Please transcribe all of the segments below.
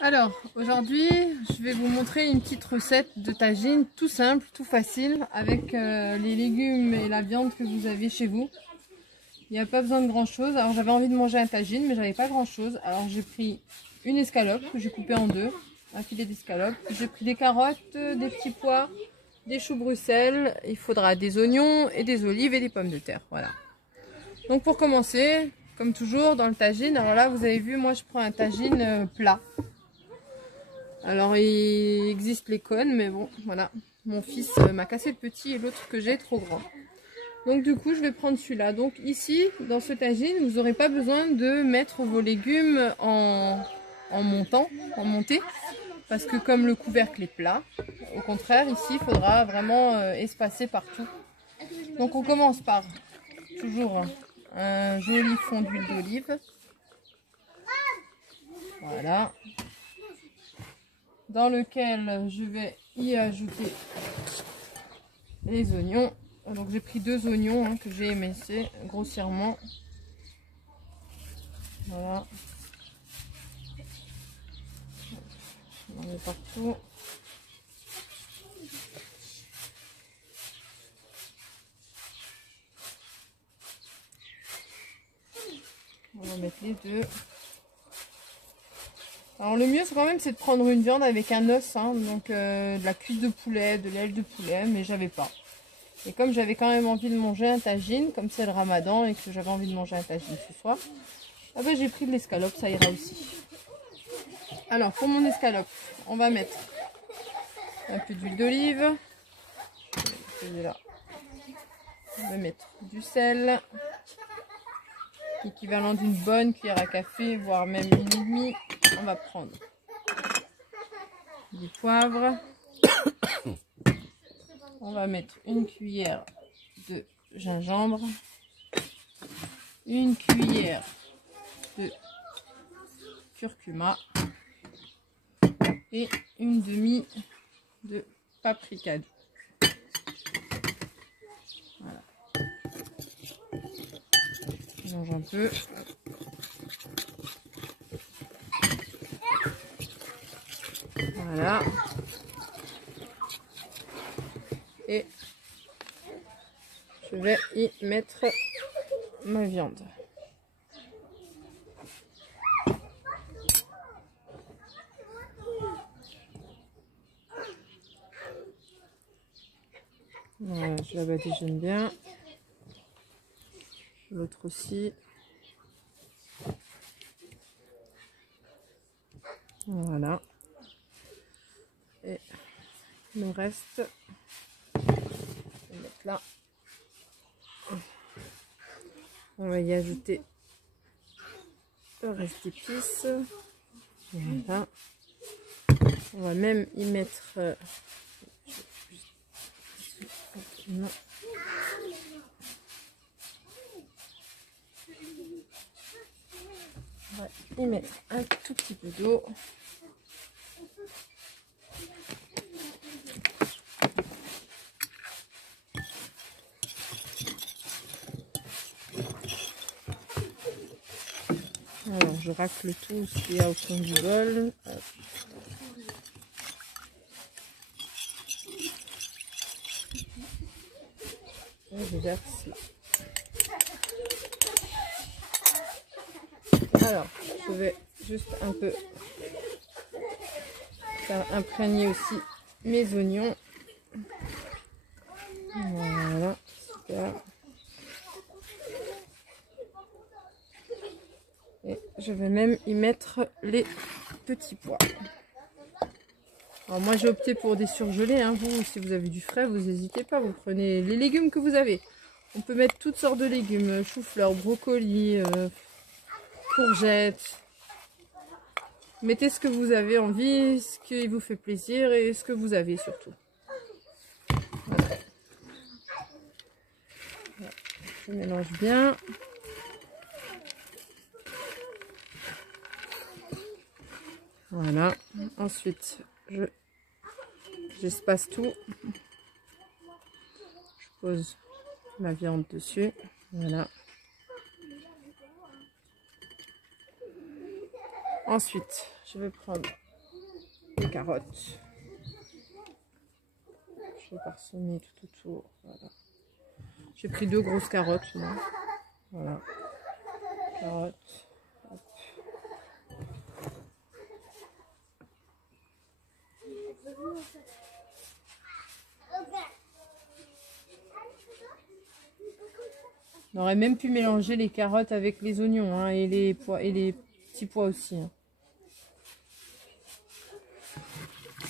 Alors, aujourd'hui, je vais vous montrer une petite recette de tagine tout simple, tout facile, avec les légumes et la viande que vous avez chez vous. Il n'y a pas besoin de grand chose. Alors, j'avais envie de manger un tagine, mais j'avais pas grand chose. Alors, j'ai pris une escalope que j'ai coupée en deux, un filet d'escalope. J'ai pris des carottes, des petits pois, des choux Bruxelles. Il faudra des oignons et des olives et des pommes de terre. Voilà. Donc, pour commencer, comme toujours dans le tagine, alors là, vous avez vu, moi, je prends un tagine plat. Alors il existe les cônes, mais bon, voilà. Mon fils m'a cassé le petit et l'autre que j'ai trop grand. Donc du coup, je vais prendre celui-là. Donc ici, dans ce tagine, vous n'aurez pas besoin de mettre vos légumes en montée. Parce que comme le couvercle est plat, au contraire, ici, il faudra vraiment espacer partout. Donc on commence par toujours un joli fond d'huile d'olive. Voilà. Dans lequel je vais y ajouter les oignons. Donc j'ai pris deux oignons que j'ai émincés grossièrement. Voilà. On en met partout. On va mettre les deux. Alors le mieux c'est quand même de prendre une viande avec un os, donc de la cuisse de poulet, de l'aile de poulet, mais j'avais pas. Et comme j'avais quand même envie de manger un tagine, comme c'est le ramadan et que j'avais envie de manger un tagine ce soir, ah ben, j'ai pris de l'escalope, ça ira aussi. Alors pour mon escalope, on va mettre un peu d'huile d'olive. On va mettre du sel, équivalent d'une bonne cuillère à café, voire même une et demie. On va prendre du poivre. On va mettre une cuillère de gingembre, une cuillère de curcuma et une demi de paprika. Voilà. Je mélange un peu. Voilà. Et je vais y mettre ma viande. Voilà, je la badigeonne bien. L'autre aussi. Voilà. Et le reste, je vais mettre là. On va y ajouter le reste d'épices. Voilà. On va même y mettre on va y mettre un tout petit peu d'eau. Alors je racle tout ce qu'il y a au fond du bol. Hop. Et je verse là. Alors je vais juste un peu faire imprégner aussi mes oignons. Voilà, super. Et je vais même y mettre les petits pois. Alors moi j'ai opté pour des surgelés, vous si vous avez du frais, vous n'hésitez pas, vous prenez les légumes que vous avez. On peut mettre toutes sortes de légumes, chou-fleur, brocoli, courgettes. Mettez ce que vous avez envie, ce qui vous fait plaisir et ce que vous avez surtout. Voilà. Je mélange bien. Voilà. Ensuite, j'espace tout. Je pose la viande dessus. Voilà. Ensuite, je vais prendre les carottes. Je vais parsemer tout autour. Voilà. J'ai pris 2 grosses carottes. Moi. Voilà. Carottes. Hop. On aurait même pu mélanger les carottes avec les oignons hein, et les pois et les petits pois aussi. Hein.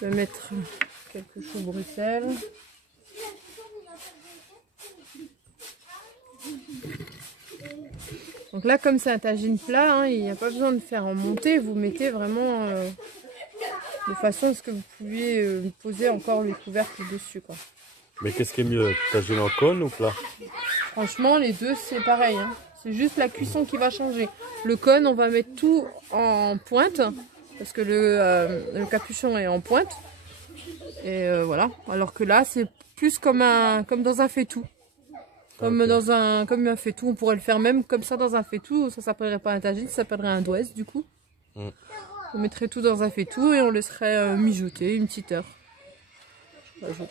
Je vais mettre quelques choux Bruxelles. Donc là, comme c'est un tagine plat, hein, il n'y a pas besoin de faire en montée. Vous mettez vraiment de façon à ce que vous pouviez poser encore les couvercles dessus, quoi. Mais qu'est-ce qui est mieux, tagine en cône ou plat? Franchement, les deux, c'est pareil. Hein. C'est juste la cuisson qui va changer. Le cône, on va mettre tout en pointe, parce que le capuchon est en pointe. Et voilà. Alors que là, c'est plus comme dans un faitout. Comme okay. Comme un faitout. On pourrait le faire même comme ça dans un faitout. Ça s'appellerait pas un tagine, ça s'appellerait un douez, du coup. On mettrait tout dans un faitout et on laisserait mijoter une petite heure.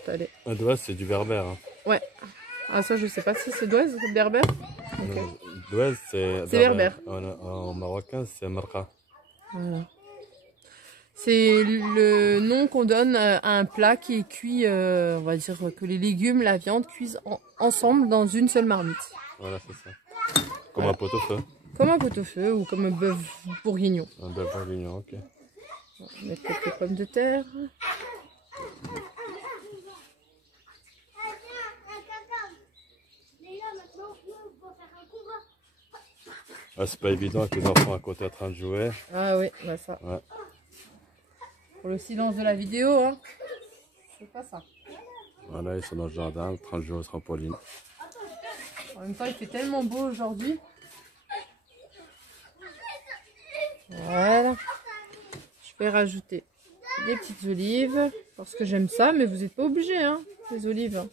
Allez. Un douez, c'est du berbère. Hein. Ouais. Ah ça je sais pas si c'est douez, berbère. Okay. Douez c'est berbère. En marocain c'est marqa. Voilà. C'est le nom qu'on donne à un plat qui est cuit, on va dire que les légumes, la viande cuisent ensemble dans une seule marmite. Voilà c'est ça. Comme un pot-au-feu. Comme un pot-au-feu ou comme un bœuf bourguignon. Un bœuf bourguignon, ok. On va mettre quelques pommes de terre. Ah, c'est pas évident avec les enfants à côté en train de jouer. Ah oui, bah ça. Ouais. Pour le silence de la vidéo, hein. C'est pas ça. Voilà, ils sont dans le jardin en train de jouer au trampoline. En même temps, il fait tellement beau aujourd'hui. Voilà. Je vais rajouter des petites olives parce que j'aime ça, mais vous n'êtes pas obligé, hein, les olives.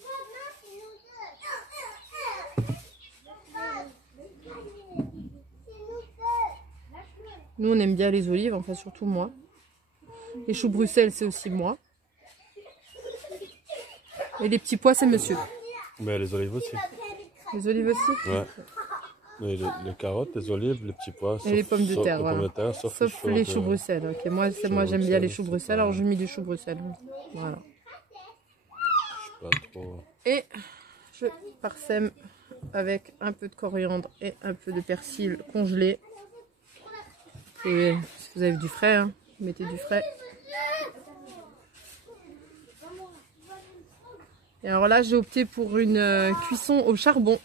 Nous, on aime bien les olives, enfin surtout moi. Les choux Bruxelles, c'est aussi moi. Et les petits pois, c'est monsieur. Mais les olives aussi. Les olives aussi? Ouais. Les carottes, les olives, les petits pois. Et les pommes de terre, voilà. Sauf les choux Bruxelles. Okay. Moi j'aime bien les choux Bruxelles, alors je mets des choux Bruxelles. Voilà. Je sais pas trop. Et je parsème avec un peu de coriandre et un peu de persil congelé. Et si vous avez du frais, hein, mettez du frais. Et alors là, j'ai opté pour une cuisson au charbon.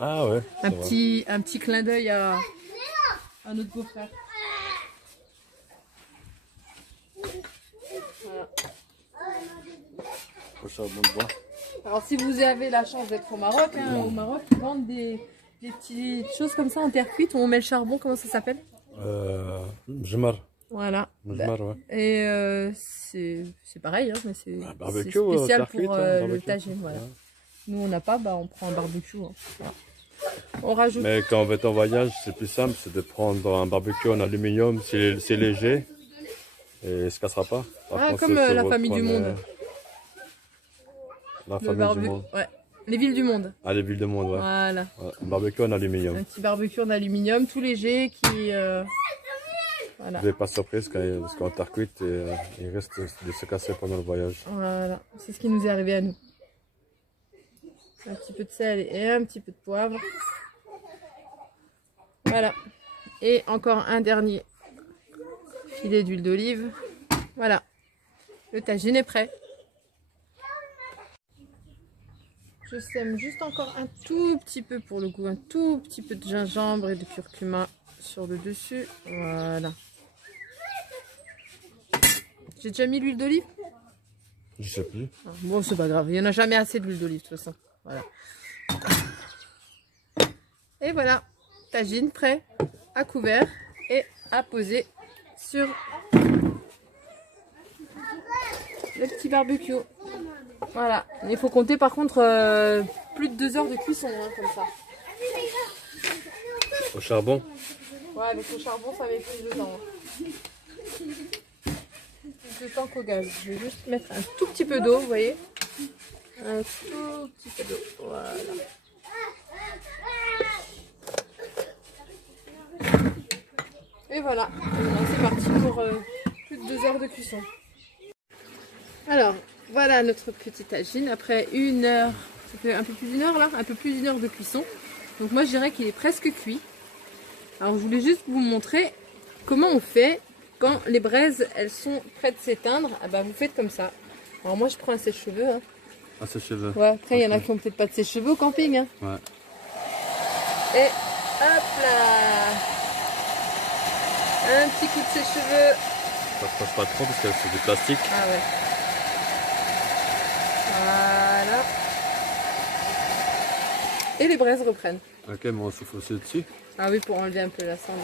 Ah ouais. Un petit clin d'œil à notre beau-frère. Voilà. Au charbon de bois. Alors si vous avez la chance d'être au Maroc, hein, au Maroc, ils vendent des petites choses comme ça en terre cuite où on met le charbon, comment ça s'appelle? Mjmar. Voilà. Mjmar, ouais. Et c'est pareil, hein, mais c'est spécial pour le tagine. Voilà. Ouais. Nous on n'a pas, bah, on prend un barbecue. Hein. Voilà. On rajoute. Mais quand on va être en voyage, c'est plus simple, c'est de prendre un barbecue en aluminium, c'est léger et il se cassera pas. Par contre, comme la famille du monde. La famille du monde. Ouais. Les villes du monde. Ah, les villes du monde, ouais. Voilà. Ouais, un barbecue en aluminium. Un petit barbecue en aluminium, tout léger, qui... voilà. Vous n'êtes pas surprise parce qu'en terre cuite, il risque de se casser pendant le voyage. Voilà, c'est ce qui nous est arrivé à nous. Un petit peu de sel et un petit peu de poivre. Voilà. Et encore un dernier filet d'huile d'olive. Voilà. Le tagine est prêt. Je sème juste encore un tout petit peu pour le goût, un tout petit peu de gingembre et de curcuma sur le dessus. Voilà. J'ai déjà mis l'huile d'olive? Je sais plus. Bon, c'est pas grave, il n'y en a jamais assez de l'huile d'olive de toute façon. Voilà. Et voilà, tagine prêt à couvert et à poser sur le petit barbecue. Voilà, il faut compter par contre plus de 2 heures de cuisson, hein, comme ça. Au charbon? Ouais, avec le charbon, ça met plus de temps. de temps qu'au gaz. Je vais juste mettre un tout petit peu d'eau, vous voyez. Un tout petit peu d'eau. Voilà. Et voilà. C'est parti pour plus de 2 heures de cuisson. Alors, voilà notre petite tagine. Après 1 heure, ça fait un peu plus d'1 heure là, un peu plus d'1 heure de cuisson. Donc moi je dirais qu'il est presque cuit. Alors je voulais juste vous montrer comment on fait quand les braises elles sont prêtes de s'éteindre. Ah bah, vous faites comme ça. Alors moi je prends un sèche-cheveux. Hein. Un sèche-cheveux. Ouais, après il y en a qui ont peut-être pas de sèche-cheveux au camping. Hein. Ouais. Et hop là, un petit coup de sèche-cheveux. Ça ne passe pas trop parce que c'est du plastique. Ah ouais. Voilà. Et les braises reprennent. Ok, mais on souffle aussi dessus. Ah oui, pour enlever un peu la cendre.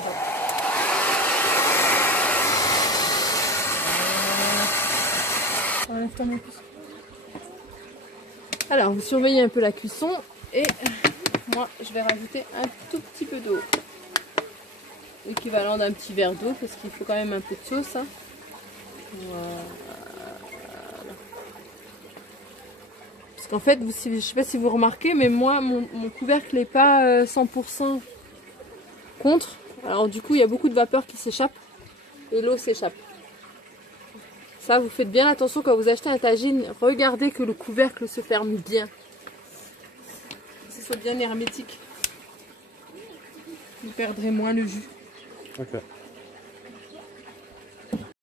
Alors, vous surveillez un peu la cuisson et moi, je vais rajouter un tout petit peu d'eau. L'équivalent d'un petit verre d'eau parce qu'il faut quand même un peu de sauce. Hein. Voilà. Parce qu'en fait, je ne sais pas si vous remarquez, mais moi, mon couvercle n'est pas 100% contre. Alors du coup, il y a beaucoup de vapeur qui s'échappe et l'eau s'échappe. Ça, vous faites bien attention quand vous achetez un tagine. Regardez que le couvercle se ferme bien. Que ce soit bien hermétique. Vous perdrez moins le jus. Ok.